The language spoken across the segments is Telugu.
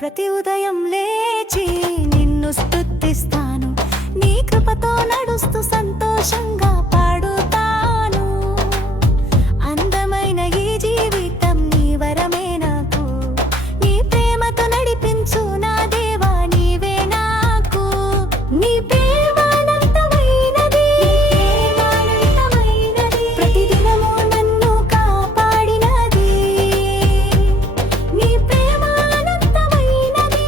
ప్రతి ఉదయం లేచి నిన్ను స్తుతిస్తాను, నీ కృపతో నడుస్తూ సంతోషంగా పాడుతాను. అందమైన ఈ జీవితం నీ వరమే నాకు, నీ ప్రేమతో నడిపించు నా దేవా నీవే నాకు. నీ ప్రేమ అనంతమైనది, ప్రతిదినము నన్ను కాపాడినది. నీ ప్రేమ అనంతమైనది,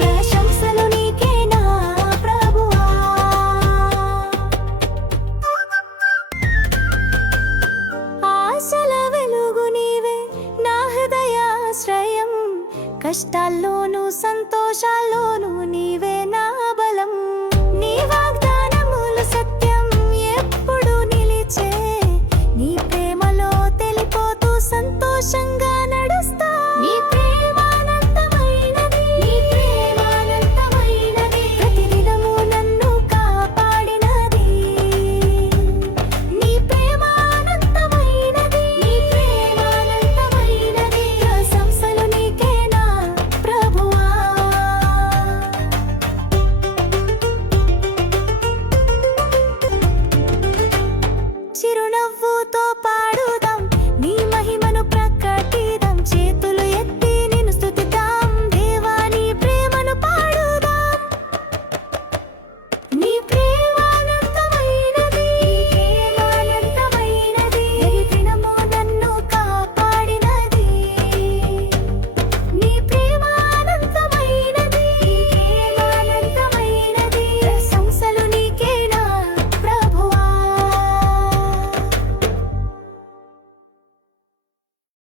ప్రశంసలు నీకే నా ప్రభువా. ఆశల వెలుగు నీవే, నా హృదయాశ్రయం. కష్టాల్లోనూ సంతోషాల్లోనూ నీవే